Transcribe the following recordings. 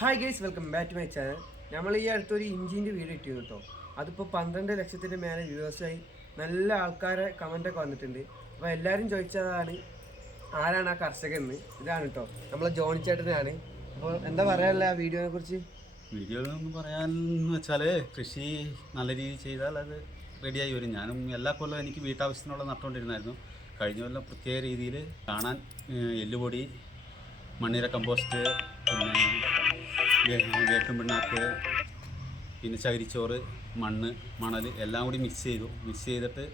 Hi guys welcome back to my channel നമ്മൾ ഈ അടുത്തൊരു ഇഞ്ചിന്റെ വീഡിയോ ഇട്ടിരുന്നു കേട്ടോ അതിപ്പോൾ പന്ത്രണ്ട് ലക്ഷത്തിന്റെ മേലെ വ്യൂവേഴ്സായി നല്ല ആൾക്കാരെ കമന്റൊക്കെ വന്നിട്ടുണ്ട്. അപ്പോൾ എല്ലാവരും ചോദിച്ചതാണ് ആരാണ് ആ കർഷകൻ എന്ന് ഇതാണ് കേട്ടോ നമ്മൾ ജോണി ചേട്ടനാണ്. അപ്പോൾ എന്താ പറയാനുള്ള ആ വീഡിയോനെ കുറിച്ച്? വീഡിയോ എന്ന് പറയാന്ന് വെച്ചാൽ കൃഷി നല്ല രീതിയിൽ ചെയ്താൽ അത് റെഡിയായി വരും. ഞാനും എല്ലാ കൊല്ലവും എനിക്ക് വീട്ടാവശ്യത്തിനുള്ള നട്ടുകൊണ്ടിരുന്നായിരുന്നു. കഴിഞ്ഞ കൊല്ലം പ്രത്യേക രീതിയിൽ കാണാൻ എല്ലുപൊടി മണ്ണിര കമ്പോസ്റ്റ് വേപ്പും പിണ്ണാക്ക് പിന്നെ ചകിരിച്ചോറ് മണ്ണ് മണൽ എല്ലാം കൂടി മിക്സ് ചെയ്തു. മിക്സ് ചെയ്തിട്ട്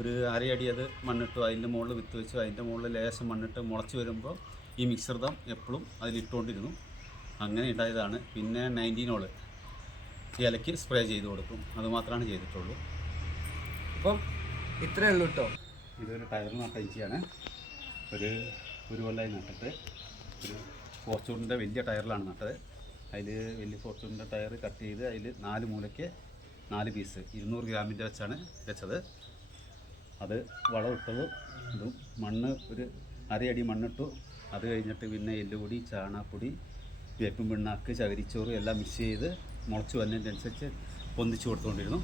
ഒരു അരയടി അത് മണ്ണിട്ടു അതിന്റെ മുകളിൽ വിത്ത് വെച്ചു. അതിന്റെ മുകളിൽ ലേശം മണ്ണിട്ട് മുളച്ച് വരുമ്പോൾ ഈ മിശ്രിതം എപ്പോഴും അതിലിട്ടുകൊണ്ടിരുന്നു അങ്ങനെ ഉണ്ടായതാണ് പിന്നെ നയന്റീനോൾ ഇലയ്ക്ക് സ്പ്രേ ചെയ്ത് കൊടുക്കും. അതുമാത്രമാണ് ചെയ്തിട്ടുള്ളൂ. അപ്പം ഇത്രയേ ഉള്ളൂ കേട്ടോ ഇതൊരു ടയർ നട്ടയിക്കുകയാണ് ഒരു ഒരു കൊല്ലമായി നട്ടിട്ട്. ഒരു ഫോർച്യൂണിന്റെ വലിയ ടയറിലാണ് നട്ടത്. അതിൽ വലിയ ഫോർച്യൂണിന്റെ ടയർ കട്ട് ചെയ്ത് അതിൽ നാല് മൂലയ്ക്ക് നാല് പീസ് ഇരുന്നൂറ് ഗ്രാമിന്റെ വെച്ചാണ് വെച്ചത്. അത് വളമിട്ടതും ഇതും മണ്ണ് ഒരു അരയടി മണ്ണിട്ടു. അത് കഴിഞ്ഞിട്ട് പിന്നെ എല്ലുപൊടി ചാണാപ്പൊടി വേപ്പും പിണ്ണാക്ക് ചകരിച്ചോറ് എല്ലാം മിക്സ് ചെയ്ത് മുളച്ച് വന്നതിനനുസരിച്ച് പൊന്തിച്ചു കൊടുത്തുകൊണ്ടിരുന്നു.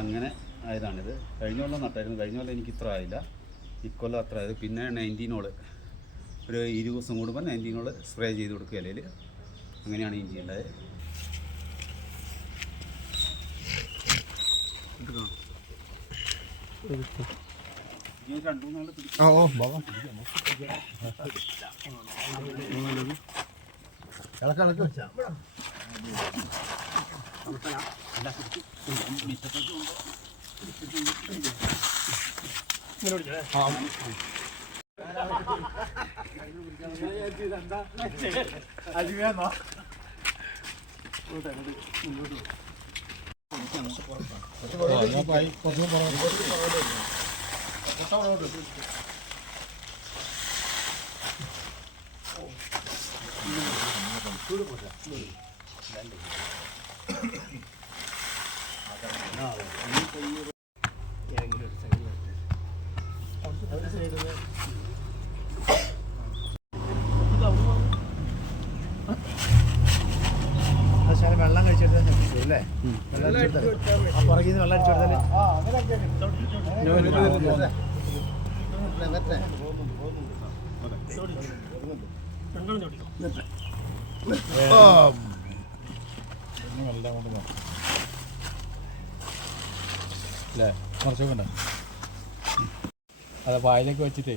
അങ്ങനെ ആയതാണിത്. കഴിഞ്ഞ കൊല്ലം നട്ടായിരുന്നു. കഴിഞ്ഞ കൊല്ലം എനിക്ക് ഇത്ര ആയില്ല. ഇക്കൊല്ലം അത്ര ആയത്. പിന്നെ നയന്റീനോൾ ഒരു ഇരുപത് ദിവസം കൂടുമ്പോൾ നയന്റീനോൾ സ്പ്രേ ചെയ്ത് കൊടുക്കുക ഇലയിൽ. അങ്ങനെയാണ് ഇഞ്ചി ഉണ്ടായത് ഇങ്ങനെ രണ്ട് മൂന്നാൾ പിടിക്കും ഓ ഒരു ഇളക്ക് ഇളക്ക് വെച്ചാ പക്ഷേ വെള്ളം കഴിച്ചെടുത്താൽ അല്ലേ? വെള്ളം അടിച്ചെടുത്താൽ. ആ പുറകിൽ നിന്ന് വെള്ളം അടിച്ചെടുത്താൽ. വെള്ളം കൊണ്ട് നോക്കാം അല്ലേ കുറച്ച് വേണ്ട അതെ വായിലേക്ക് വെച്ചിട്ടേ